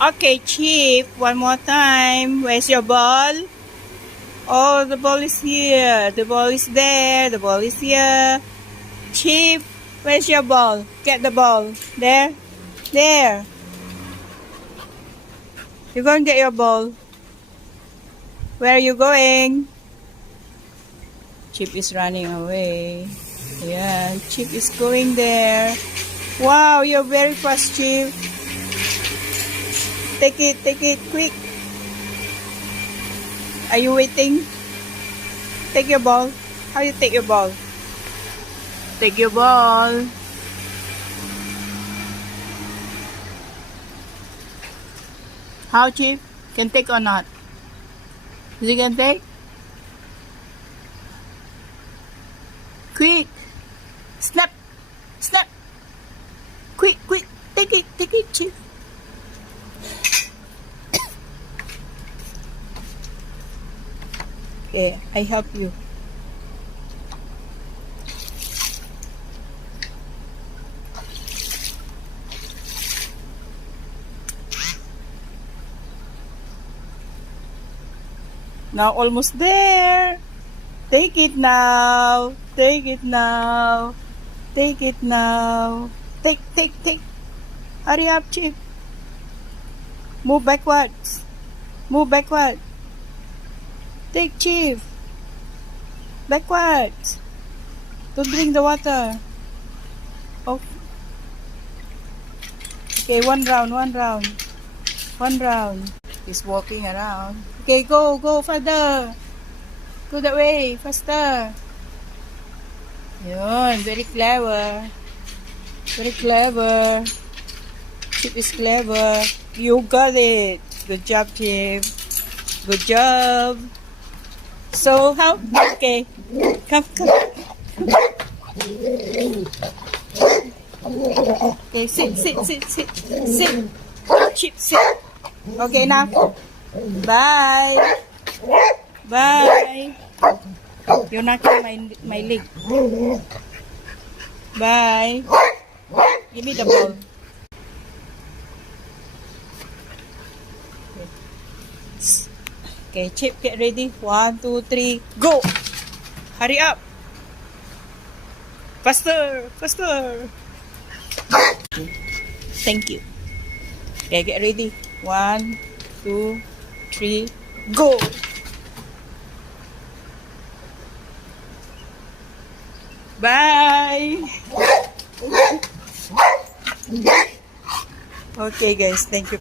Okay, Chip, one more time. Where's your ball? Oh, the ball is here. The ball is there. The ball is here. Chip, where's your ball? Get the ball. There. There. You go and get your ball. Where are you going? Chip is running away. Yeah, Chip is going there. Wow, you're very fast, Chip. Take it, quick. Are you waiting? Take your ball. How you take your ball? Take your ball. How, Chip? Can take or not? Is he can take? Quick. Snap. Snap. Quick. Take it, Chip. Okay, I help you. Now almost there. Take it now. Take it now. Take it now. Take. Hurry up, Chip. Move backwards. Move backward. Take, Chip. Backwards. Don't drink the water. Oh. Okay, one round. He's walking around. Okay, go further. Go that way, faster. Yun, very clever. Very clever. Chip is clever. You got it. Good job, Chip. Good job. So, how? Okay. Come. Okay, sit. Chip, sit. Okay, now. Bye. You're knocking my leg. Bye. Give me the ball. Okay, Chip, get ready. 1, 2, 3, go! Hurry up! Faster! Thank you. Okay, get ready. 1, 2, 3, go! Bye! Okay guys, thank you.